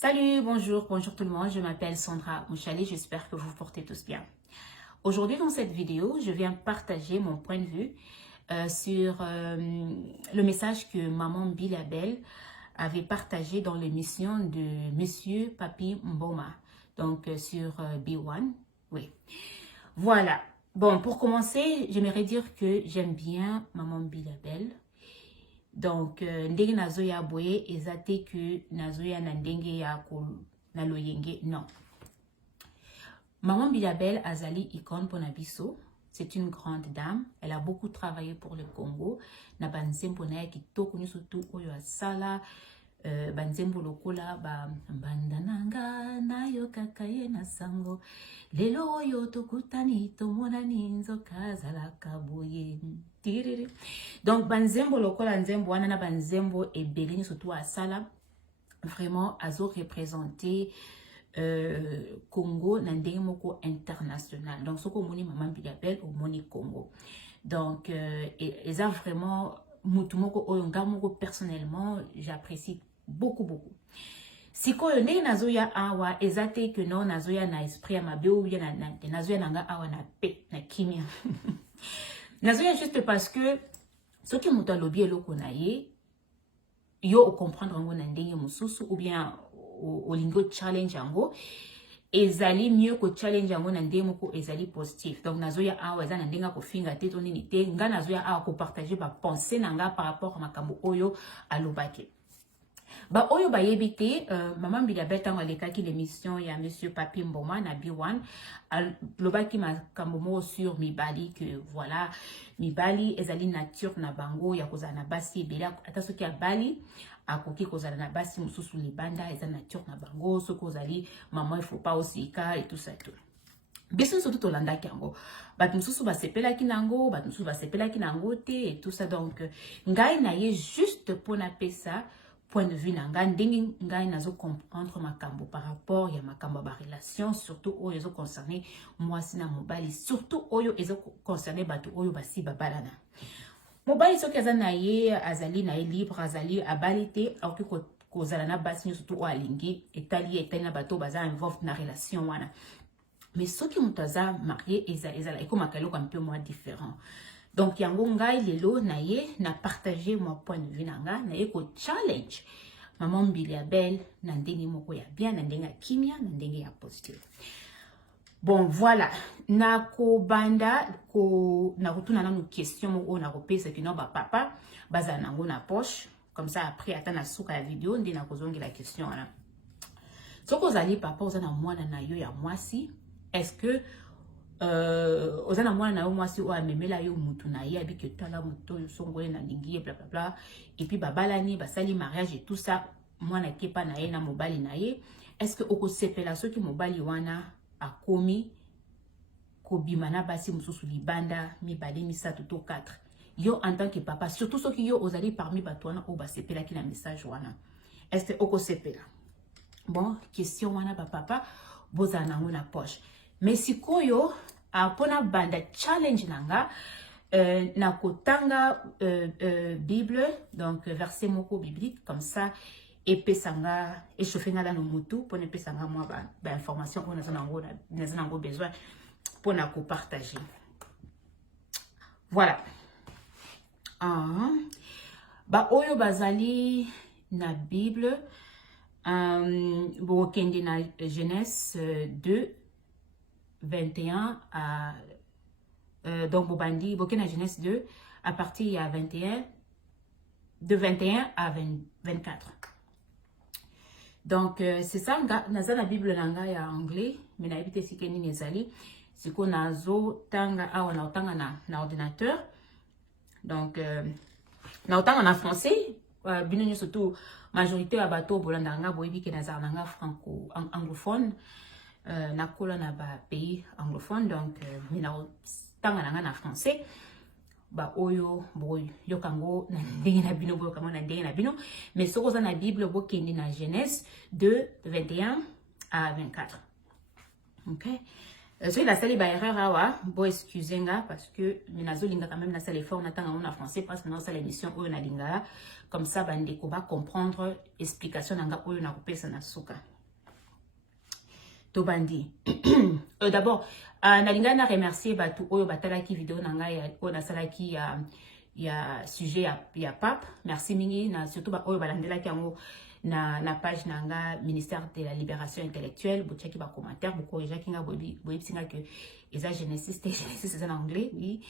Salut, bonjour tout le monde, je m'appelle Sandra Mouchali, j'espère que vous vous portez tous bien. Aujourd'hui dans cette vidéo, je viens partager mon point de vue sur le message que Maman Bilabel avait partagé dans l'émission de Monsieur Papi Mboma, donc sur B1, oui. Voilà, bon pour commencer, j'aimerais dire que j'aime bien Maman Bilabel. Donc ndenge nazoya boye ezate que nazoya na ndenge ya ko na loyenge non. Maman Bilabel azali icône pour Nabiso. C'est une grande dame, elle a beaucoup travaillé pour le Congo. Na banzembo na ya kitoko surtout oyo asala banzembo lokola ba bandananga na yo kakaye na sango lelo oyo tokutani tomonani nzoka zalaka boye. Donc banzembo lokola nzembo wana na banzembo ebeleni surtout asala vraiment azo représenter Congo na ndenge moko international. Donc ce que moni Maman Bilabel au moni Congo. Donc ils ont vraiment mutu moko oyo nga moko personnellement j'apprécie beaucoup. Sikoyo ndenge nazoya awa ezate que non nazoya na esprit ya mabe ou bien nazoya nanga awa na paix na kimia. Nazoya juste parce que ce qui mutu alobi eloko na ye yo o comprendre ngo na ndenge mususu ou bien au lingo challenge yango ezali mieux que challenge yango na ndenge moko ezali positif. Donc nazoya awa eza na ndenge ko finga te to nini te nga nazoya awa ko partager ba pensée nanga par rapport à makambo oyo alobaki. Ba oyo ba yebite Maman Bilabel tango alekaki l'émission ya Monsieur Papi Mboma na B1 lobaki makambo mo sur mibali que voilà mibali ezali nature na bango ya kozala na basi ebele ata soki ya bali akoki kozala na basi mususu libanda eza nature na bango soki ozali maman il faut pas osika et tout ça et tout. Biso surtout tolandaki yango bato mususu basepelaki nango bato mususu basepelaki nango te et tout ça. Donc ngai na ye juste pona pesa point de vue nanga ndenge ngai nazo comprendre makambo par rapport ya makambo ba relation surtout oyo ezo concerner mwasi na mobali surtout oyo ezo concerner bato oyo basi babalana. Mobali soki aza na ye azali na ye libre azali abali te akoki kozala na basi surtout o alingi etali na bato baza involved na relation wana. Mais soki mutu aza marié ezala ekomaka eloko un peu moins différent. Donc yango ngai lelo na ye na partager mon point de vue nanga na ye ko challenge Maman Bilabel na ndenge moko ya bien na ndenge ya kimia na ndenge ya positive. Bon voilà na ko banda ko na kutuna na question moko na ko pesa kino ba papa baza nango na poche comme ça après ata na suka ya vidéo ndi na kozongi la question wana. Soko zali papa ozana mwana na yo ya mwasi est-ce que ozana mwana na yo mwasi o amemela yo mutu na ye abiki tala mutu songole na lingi bla bla bla et puis babalani basali mariage et tout ça mwana kepa na ye na mobali na ye est-ce que okosepela soki mobali wana akomi kobima na basi mususu libanda mibale misatu to 4 yo en tant que papa surtout soki yo ozali parmi bato wana o basepelaki na message wana est-ce que okosepela? Bon question wana ba papa bozana nango na poche. Mais sikoyo pona banda challenge nanga na kotanga Bible donc verset moko biblique comme ça et pesanga et chauffer na no mutu pona pesanga moi ba information on a nango besoin pona ko partager. Voilà. Ba oyo bazali na Bible bokende na Genèse 2 21 à donc Bobandi Bokena Genèse 2 à partir à 21 de 21 à 24. Donc c'est ça naza la Bible nanga ya anglais mais na ebite sikeni nezali siko nazo tanga awa na otanga na ordinateur. Donc na otanga na français bino surtout majorité ya bato bolanda nga boyebi ke naza nanga franco anglophone. Nakola na ba pays anglophone donc mina tanga nanga na français ba oyo boy yokango na ndenge na bino boyo kama na ndenge na bino mais soko za na Bible bokende na Genèse 2 21 à 24. OK Soki nasali ba erreur awa, bo excusez nga parce que minazo linga quand même na sali fort natanga en français parce que na sala émission oyo na linga comme ça bande ko ba comprendre explication nanga oyo na kopesa na suka. To bandi. D'abord, na linga na remercier batu oyo batalaki vidéo nanga ya oyo na salaki ya sujet ya pape. Merci mingi na surtout ba oyo balandelaki yango na page nanga ministère de la libération intellectuelle botiaki ba commentaire beaucoup déjà kinga bobi singa que eza Genesis c'est en anglais oui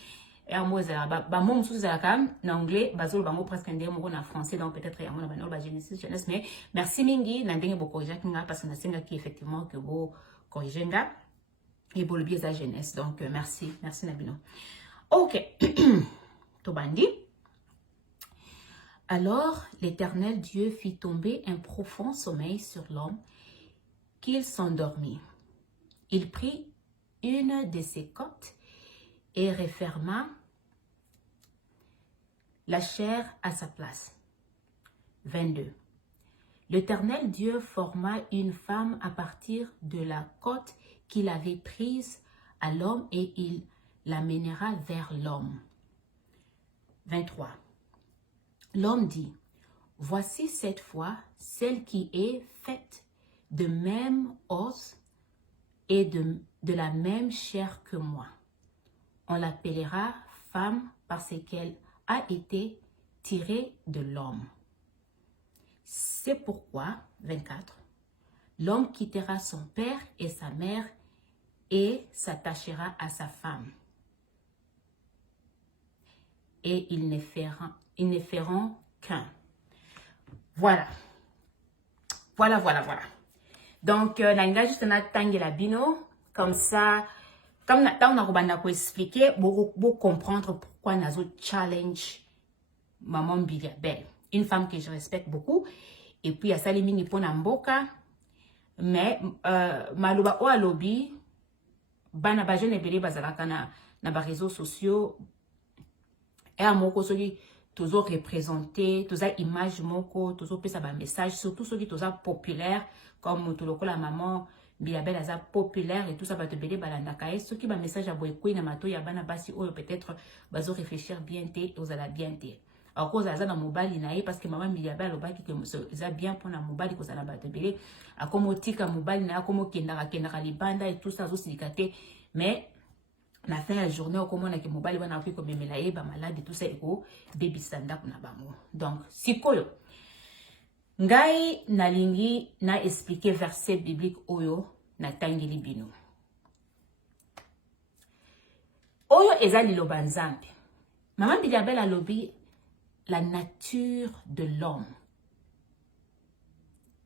et moi ça ba mom sous ça quand en anglais bazolo bango presque ndé moko na français donc peut-être ya mona ba Genesis jeunesse mais merci mingi na ndenge beaucoup déjà kinga parce que na singa qui effectivement que bo corriger nga et bo le biais za jeunesse donc merci Nabino. OK. To bandi. Alors l'Éternel Dieu fit tomber un profond sommeil sur l'homme, qu'il s'endormit. Il prit une de ses côtes et referma la chair à sa place. 22. L'Éternel Dieu forma une femme à partir de la côte qu'il avait prise à l'homme et il l'amènera vers l'homme. 23. L'homme dit, voici cette fois celle qui est faite de même os et de la même chair que moi. On l'appellera femme parce qu'elle a été tirée de l'homme. C'est pourquoi, 24, l'homme quittera son père et sa mère et s'attachera à sa femme. Et ils ne feront qu'un. Voilà. Donc, nanga juste na tangi la bino. Comme ça, comme on a robanda pour expliquer, pour comprendre pourquoi nazo challenge maman Bilia Belle. Une femme que je respecte beaucoup. Et puis, à Salimi Nipona Mboka. Mais, maloba o alobi, bana ba jeune ebele bazalaka na ba réseaux sociaux. Et à moko soki toujours représenté, toujours image moko, toujours pesa ba message, surtout soki toujours populaire comme tout lokola maman Bilabel aza populaire et tout ça va te belé balandaka et soki ba message a boyekoi na mato ya bana basi oyo peut-être bazo réfléchir bien té aux ala bien té. Alors cause aza na mobali na ye parce que maman Bilabel obaki que ça bien pour na mobali cause na ba te belé akomo tika mobali na akomo kendaka libanda et tout ça zo silikate mais na fin la journée au comment na ke mobile wana afi ko memela ye ba malade tout ça eko baby stand up na bango. Donc sikoyo ngai nalingi na expliquer verset biblique oyo na tangeli bino. Oyo eza liloba nzambe. Maman Bilabel alobi la nature de l'homme.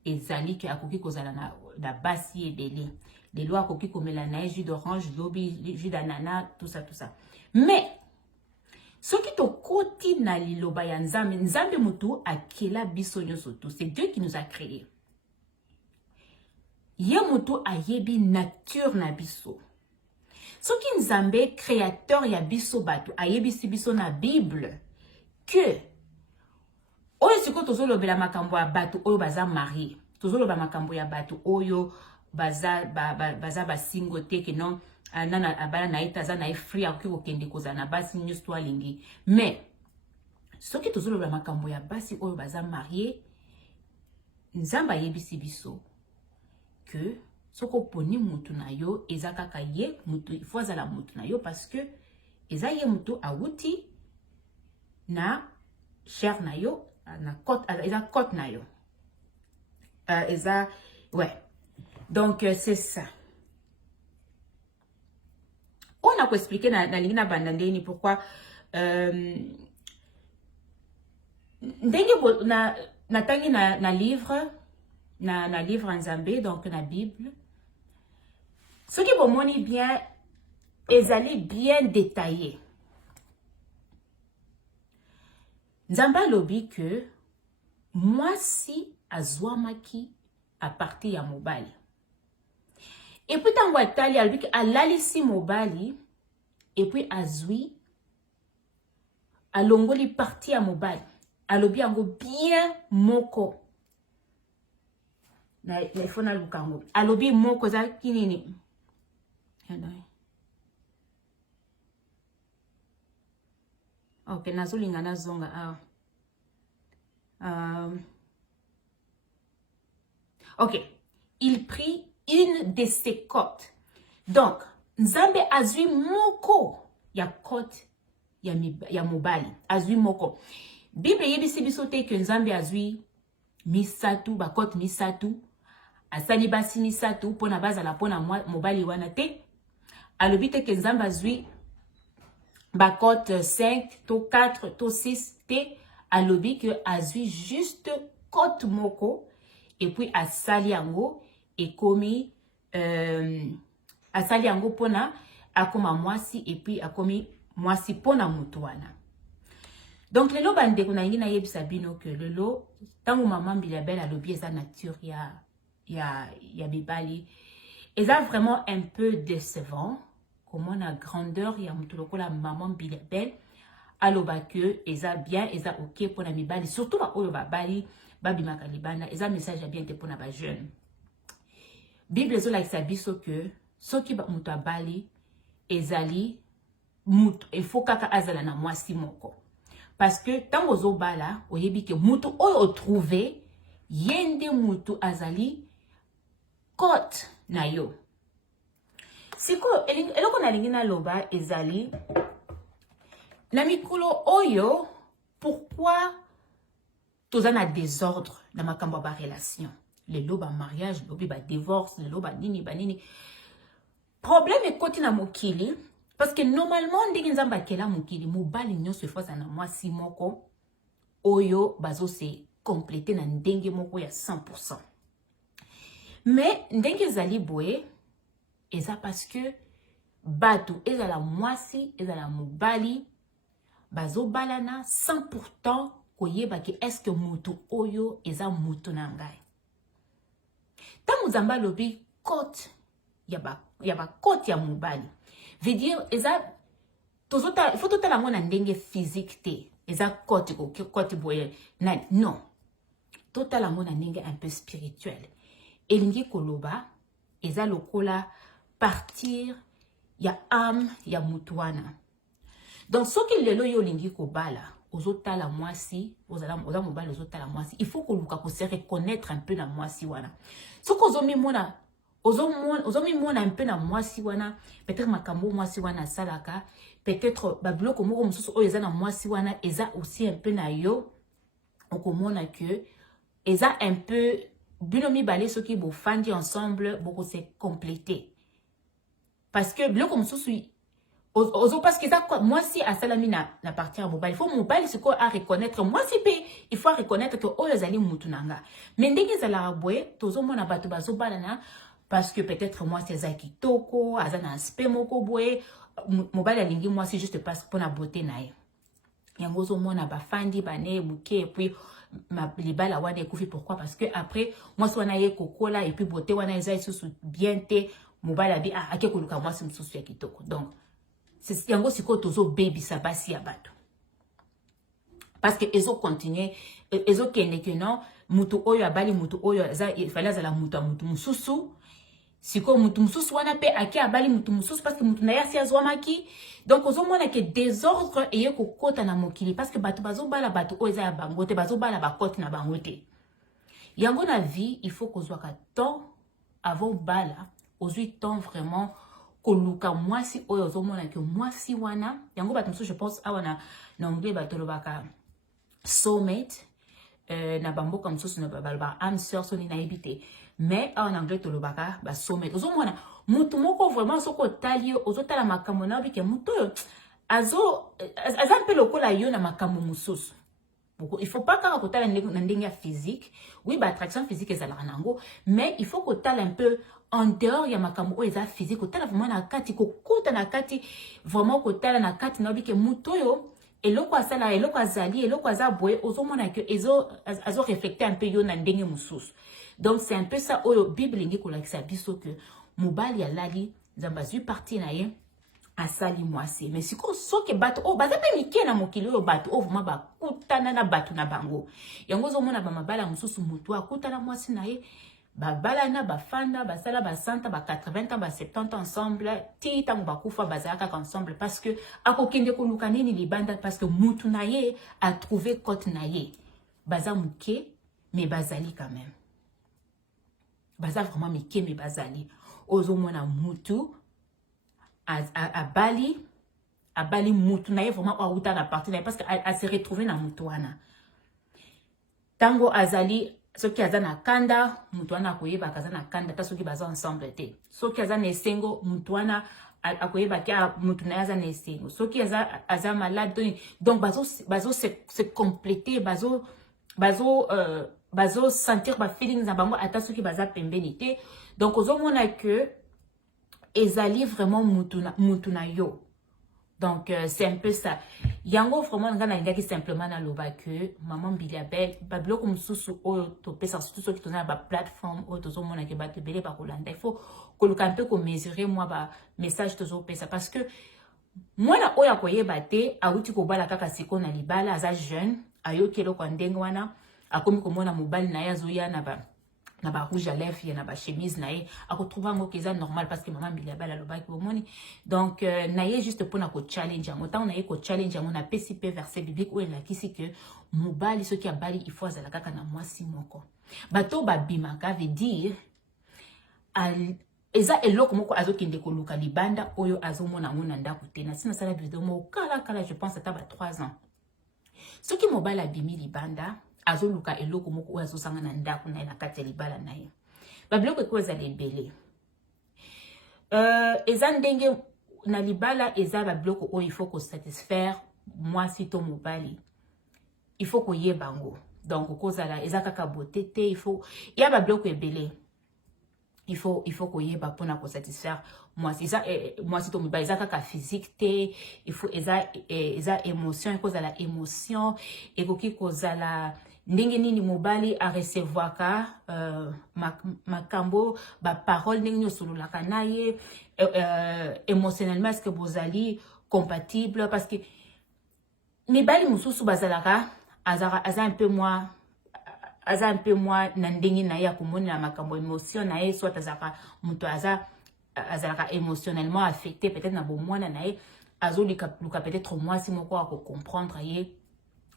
Ezali ke akoki kozala na basi ebele. Les lois akoki komela na jus d'orange, lobi, jus d'ananas, tout ça. Mais, ce qui to koti na liloba ya nzambe, nzambe mutu akela biso nyonso tout. C'est Dieu qui nous a créés. Ye mutu ayebi nature na biso. Ce qui nzambe créateur ya biso batu, ayebi si biso na Bible, que, oyo siko tozo lobela makambo ya batu, oyo baza marié. Tozo loba makambo ya batu, oyo, baza ba single te que non nana abala na itaza na free akuki kokende kozana basi news to alingi mais soki tozolo la makambo ya basi oyo baza marié nzamba yebisi biso que soko poni mutu na yo ezaka ka ye mutu il faut azala mutu na yo parce que eza ye mutu awuti na chair na yo na côte eza côte na yo eza ouais. Donc, c'est ça. On a expliqué na lingina bandandeni pourquoi ndenge na tangi na livre na livre en Zambé donc na Bible. Ce qui vous montre bien ezali bien détaillé. Nzamba lobi que moi si azwamaki à partir ya mobile. Et puis, tant que albi a lalisi mobali, et puis azui, a longoli parti à mobile, a lobi ango bien moko. Na ifona lukango. A lobi moko za kinini. Ok, nazolinga nazonga. Ok, il prit une de ses côtes. Donc, Nzambe azui moko ya côte ya mobali. Azui moko. Bible yebisi biso te que Nzambe azui misatu, ba côte misatu. Asali basi misatu pona bazala pona mobali wana te. Alobi te que Nzambe azui ba côte 5, to 4, to 6 te. Alobi que azui juste côte moko. Et puis asali yango ekomi asali yango pona akoma mwasi et puis akomi mwasi pona mutu wana. Donc lelo bandeko na ngina yebisa bino que lelo tango maman Bilabel alobi eza nature ya bibali eza vraiment un peu décevant comment na grandeur ya mutu lokola maman Bilabel aloba que eza bien eza ok pona mibali surtout ba oyo babali babi makalibana eza message ya bien te pona ba jeune. Bible ezolakisa biso que soki mutu abali ezali mutu efo kaka azala na mwasi moko. Parce que tango ozobala oyebi ke mutu oyo otrouve yende mutu azali kote na yo. Siko eloko nalingi naloba ezali na mikolo oyo pourquoi toza na désordre na makambo ba relation. Le loba mariage, le ba divorce, le loba nini banini. Problème ekoti na mokili parce que normalement ndenge nzamba kela mokili mobali nyonso efoza na mwasi moko oyo bazo se compléter na ndenge moko ya 100%. Mais ndenge ezali boye eza parce que bato ezala mwasi ezala mobali bazo balana 100% koyeba ki est-ce que mutu oyo eza mutu na ngai. Tango Nzamba lobi côte ya ba côte ya mobali veut dire eza tozota il faut totala ngona ndenge physique te eza côte boye na non totala ngona ndenge un peu spirituel elingi koloba eza lokola partir ya âme ya mutu wana. Donc soki lelo yo lingi kobala ozotala mwasi oza mobali ozotala mwasi il faut koluka ko se reconnaître un peu na mwasi wana. Soko ozomimona un peu na mwasi wana peut-être makambo mwasi wana salaka peut-être babiloko moko mususu oyo eza na mwasi wana eza aussi un peu na yo okomona que eza un peu bino mibale soki bo fandi ensemble boko se compléter parce que biloko mususu ozo parce que ça moi si à salami na partie à mobile il faut mobile ce quoi à reconnaître moi si il faut reconnaître que oyo zali mutu nanga mais ndenge zala boye tozo mona bato bazo balana parce que peut-être moi c'est zaki toko azana aspect moko boye mobile alingi moi si juste parce pour la beauté nae yango zo mona ba fandi bane buke et puis ma libala wana ekufi pourquoi parce que après moi so na ye kokola et puis beauté wana eza sous bien te mobile abi ake koluka moi si mususu ya kitoko donc c'est yango siko tozo baby sa basi ya bato parce que ezo continuer ezo kende que non mutu oyo abali mutu oyo il fallait za la mutu mususu siko mutu mususu wana pe ake abali mutu mususu parce que mutu na yasi azwamaki donc ozo mona que désordre eye kokota na mokili parce que bato bazo bala bato oyo za bango te bazo bala bakoti na bango te yango na vie il faut kozwaka temps avant bala ozui temps vraiment koluka mwasi oyo ozomona ke mwasi wana yango bato mususu je pense awana na anglais bato lobaka soulmate na bamboka mususu na balba âme sœur soni na ebite mais en anglais to lobaka ba soulmate ozomona mutu moko vraiment soko tali ozotala makambo na obike mutu aza mpe lokola yo na makambo mususu. Il faut pas quand on a une physique, oui, bah attraction physique est à nango, mais il faut qu'on t'a un peu en dehors ya makambo eza physique, qu'on t'a vraiment na kati, qu'on compte na kati, vraiment qu'on t'a na kati na bike mutoyo, et l'oko asala, et l'oko azali, et l'oko azabwe, ozo mona que ezo reflecté un peu yo na ndenge musus. Donc c'est un peu ça oyo Bible ngi ko lakisa biso que mobali ya lali zambazu parti na ye. Asali mwasi mais siko soke bato o bazape mike na mokili oyo bato o vraiment bakutana na bato na bango yango zo mona ba mabala mususu mutu akutana mwasi na ye babalana bafanda basala basanta ba 80 ans ba 70 ans ensemble ti tango bakufa bazalaka ensemble parce que akokende koluka nini libanda parce que mutu na ye a trouvé côte na ye baza muke mais bazali quand même baza vraiment muke mais bazali ozomona mutu abali mutu na ye vraiment auta na partie na ye parce que a se retrouver na mutu wana tango azali soki aza na kanda mutu wana akoyeba kaza na kanda ta soki baza ensemble te soki aza na esengo mutu wana akoyeba ke mutu na ye aza na esengo soki aza malade donc bazo se compléter bazo sentir ba feelings na bango ata soki baza pembeni te donc ozomona que ezali vraiment mutu na yo. Donc, c'est un peu ça. Yango, vraiment, on a simplement na loba que maman Biliabel, bablo comme sous o topé ça surtout ceux qui tournent à la plateforme o tozo mona ke batte belé ba kolanda. Il faut que le un peu qu'on mesurer moi ba message tozo pé ça parce que moi na oya koye batte a uti ko bala kaka siko na libala aza jeune ayo kelo kwa ndengwana akomi ko mona mobali na ya zoya na ba rouge à lèvres ya na ba chemise na ye ako trouver ngo keza normal parce que maman Biliabel a loba ki bomoni donc na ye juste pour na ko challenge yango tant na ye ko challenge yango na PCP verset biblique où il a kisi que mobali ce qui a bali il faut azala kaka na mwasi moko bato ba bimaka veut dire eza eloko moko azokende koluka libanda oyo azomona ngona ndako te na sina sala vidéo mo kala je pense ata ba 3 ans ce qui mobali abimi libanda azoluka eloko moko oyo azosanga na ndako na ye na kati ya libala na ye babiloko eko ezala ebele eza ndenge na libala eza babiloko oyo il faut kosatisfaire mwasi to mobali il faut koyeba ngo donc okozala eza kaka bote te il faut ya babiloko ebele il faut koyeba mpona kosatisfaire mwasi to mobali eza kaka physique te il faut eza émotion ekozala émotion ekoki kozala ndenge nini mobali a recevoir ka makambo ba parole ndenge nini osololaka na ye émotionnellement est-ce que bozali compatible parce que mibali mosusu bazalaka aza un peu moins na ndenge na ye akomonela makambo émotion na ye soit azalaka moto azalaka émotionnellement affecté peut-être na bomwana na ye azoluka peut-être mwasi moko akocomprendre ye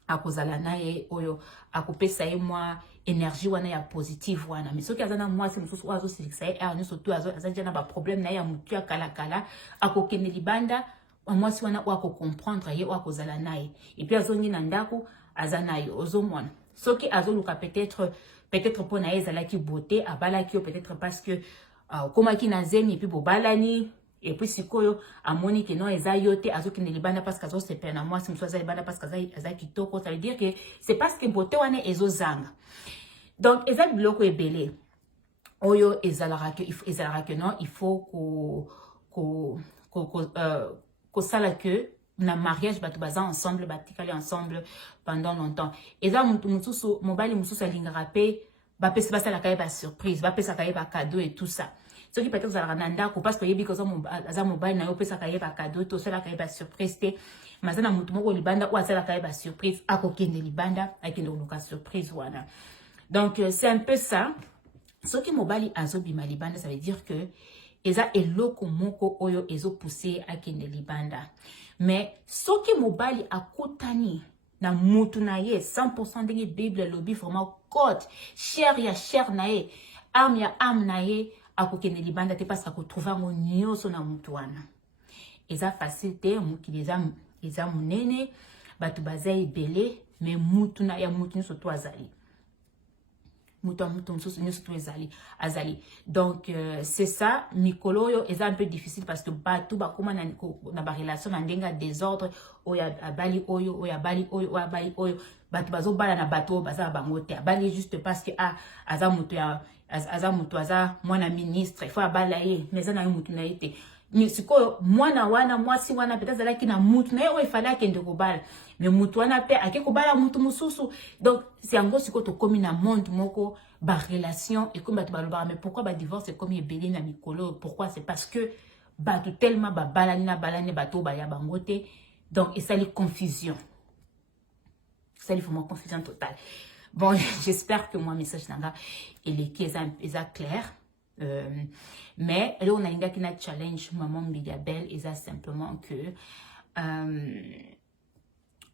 akozala na ye oyo akopesa ye mwa énergie wana ya positive wana mais soki aza na mwasi mosusu oyo azosilisa ye ayo nyonso to aza ntia na baproblème na ye ya motu ya kalakala akokende libanda mwasi wana oyo akocomprendre ye oyo akozala na ye epuis azongi na ndako aza na ye ozomona soki azoluka peut-être mpo na ye ezalaki beauté abalaki yo peut-être parce que okomaki na zemi epuis bobalani et puis sikoyo amoni que non eza yote azokende libanda parce que azosepela na mwasi mosusu aza libanda parce que aza kitoko ça veut dire que c'est parce que beauté wana ezozanga donc eza biloko ebele oyo ezalaka que non il faut kosala que na mariage bato baza ensemble batikali ensemble pendant longtemps eza mosusu mobali mosusu alingaka pe bapesi basalaka ye basurprise bapesaka ye bacadeau et tout ça ce qui peut être ozalaka na ndako parce que oyebi ke aza mobali na yo opesaka ye bacadeau te osalaka ye basurprise te maza na motu moko libanda oyo asalaka ye basurprise akokende libanda akende koluka surprise wana donc c'est un peu ça soki mobali azobima libanda ça veut dire que eza eloko moko oyo ezopousse akende libanda mais soki mobali akutani na mutu na ye 100% ndenge bible lobi vraiment code cher ya cher na ye âme ya âme na ye akokende libanda te parce akotrouva ngo nyonso na mutu wana eza facile te mokili eza monene bato baza ebele mais mutu na ya mutu nyonso to azali mutu nyonso to azali donc c'est ça mikolo oyo eza un peu difficile parce que bato bakoma na barelation na ndenge ya désordre oyo abali oyo abali oyo oyo abali oyo bato bazobala na bato oyo baza bango te abali juste parce que aza moto aza mwana ministre il faut abala ye mais eza na ye mutu na ye te sikoyo mwana wana mwasi wana peut-être azalaki na mutu na ye oyo efale akende kobala mais mutu wana pe ake kobala mutu mosusu donc c'est yango sikoyo tokomi na monde moko barelation ekomi bato balobaka mais pourquoi badivorce ekomi ebele na mikolo pourquoi c'est parce que bato tellement babalani na balani bato baya bango te donc esali confusion esali vraiment confusion totale bon, j'espère que moi message nanga il est clair. Mais là on a une qui na challenge maman Mbidabel et ça simplement que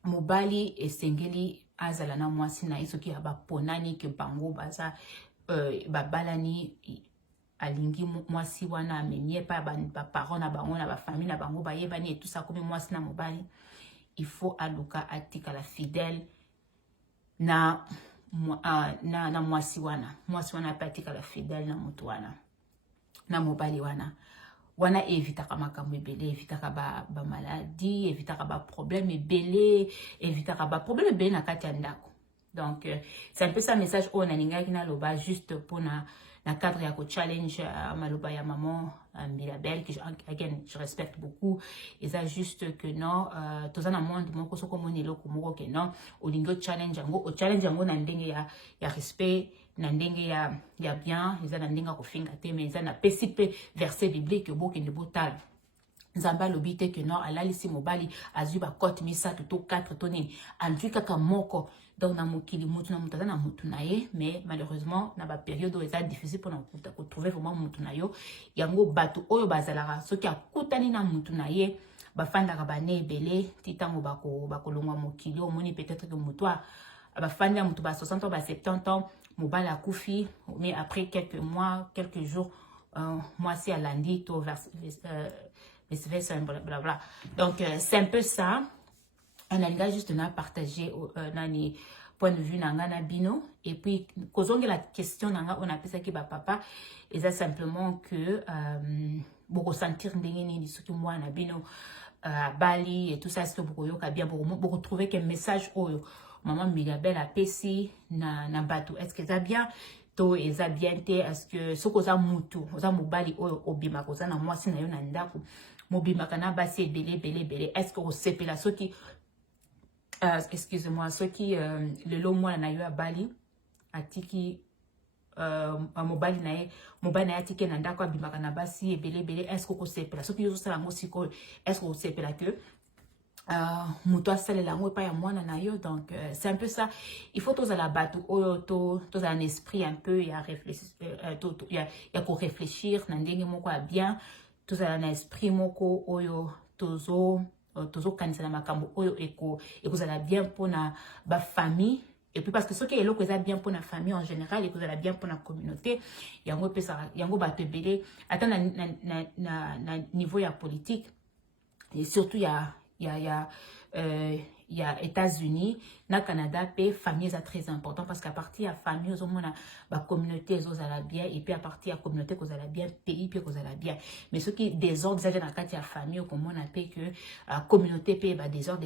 mobali esengeli azala na mwasi na isoki ya baponani ke bango baza babalani alingi mwasi wana amemie pa baparent na bango na bafamille na bango bayebani et tout ça comme mwasi na mobali il faut aluka atikala fidèle na mwasi wana pe atikala fidèle na mutu wana na mobali wana évitaka makambo ebele, évitaka ba maladie, évitaka ba problème ebele, évitaka ba problème ebele na kati ya ndako. Donc c'est un peu ça message on a ningaki na loba juste pour na cadre ya ko challenge maloba ya maman Mbidabel que again je respecte beaucoup et ça juste que non tozana monde moko soko monelo ko moko que non olingo challenge yango na ndenge ya respect na ndenge ya bien eza na ndenge ko finga te mais eza na pesipe verset biblique boke ne botal Nzamba lobite que non alalisi mobali azwi ba cote misato to 4 to nini andui kaka moko donc na mokili mutu na mutu na mutu na ye mais malheureusement na ba période où eza difficile pour na trouver vraiment mutu na yo yango batu oyo bazalaka soki akutani na mutu na ye bafandaka bane ebele titango bakolongwa mokili omoni peut-être que mutu bafandi ya mutu ba 60 ans ba 70 ans mobali akufi mais après quelques mois quelques jours moi si alandi to vers blablabla. Donc c'est un peu ça. On a juste partagé nani point de vue nanga na bino et puis kozonge la question nanga on appelle ça ki ba papa et ça simplement que beaucoup sentir ndenge ni soki moi na bino Bali et tout ça est-ce que beaucoup yoka bien beaucoup trouver qu'un message oyo maman Mbidabel a pesi na bateau est-ce que ça bien to eza bien te est-ce que soko za mutu oza mobali oyo obima koza na mwasi na yo na ndako mobima kana basi ebele est-ce que osepela soki excusez-moi soki le lo mwana na yo ya Bali atiki mobali na atiki na ndako abimaka na basi ebele est-ce que osepela soki yo sala ngo siko est-ce que osepela que mutu asalela yango epai ya mwana na yo donc c'est un peu ça il faut tozala bato oyo tozala un esprit un peu ya ko réfléchir na ndenge moko ya bien tozala na esprit moko oyo tozokanisa na makambo oyo ekozala bien mpona bafamille et puis parce que soki eloko eza bien mpona famille en général ekozala bien mpona communauté yango bato ebele ata na niveau ya politique et surtout il y a États-Unis, na Canada, famille est très important parce qu'à partir de la famille, on a la communauté qui est bien et puis à partir de la communauté qui est bien, pays qui est bien. Mais ce qui est désordre, c'est dans la famille, comme on appelle que la communauté peut être désordre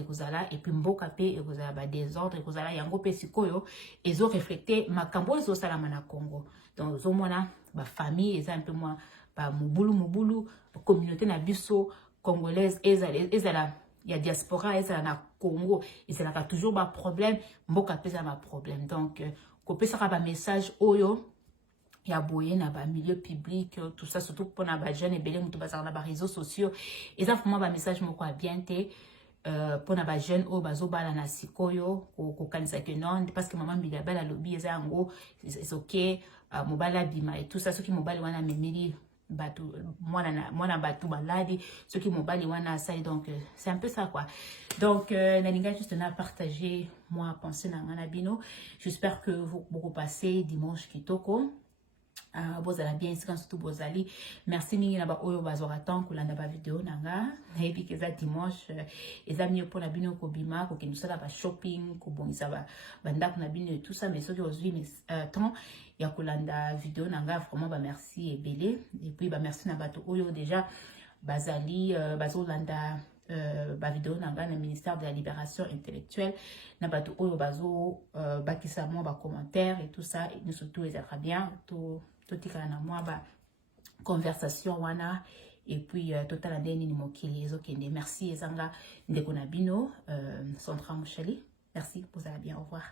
et puis mboka peut être désordre et yango pe sikoyo ils ont reflété makambo zo salama na Congo. Donc zo mona ba famille est un peu moins ba mobulu communauté na biso congolaise ezala il y a diaspora, il y a Congo, et c'est là qu'il y a toujours un problème, mboka pesa un problème. Donc, qu'on peut faire un message, oyo, il y a boye na ba milieu public, tout ça, surtout pour les jeunes et belé, tout ça, les réseaux sociaux. Et ça, vraiment, un message, moi, quoi, bien, pour les jeunes, oh, bazo, bala, na sikoyo, ko kanisa que non, parce que maman, Mbidabel, a lobby, et ça, en gros, c'est ok, mobala, bima, et tout ça, ceux qui mobile, wana, memeli, batu mwana batu baladi ceux qui mobali wana ça donc c'est un peu ça quoi donc nalinga juste na partager moi penser na ngana bino j'espère que vous passez dimanche kitoko bozala bien ici quand surtout bozali merci mingi na ba oyo bazora tant kolanda ba vidéo nanga nayebi que ça dimanche eza mieux pour na bino ko bima ko kinusala ba shopping ko bongisa ba ndako na bino et tout ça mais soki ozwi temps ya kolanda vidéo nanga vraiment ba merci ebele et puis ba merci na bato oyo déjà bazali bazolanda ba vidéo nanga na ministère de la libération intellectuelle na bato oyo bazo bakisa moi ba commentaires et tout ça et surtout les très bien tout tika na moi ba conversation wana et puis total ndeni ni mokili ezokende merci ezanga ndeko na bino Sandra Mushali merci vous allez bien au revoir.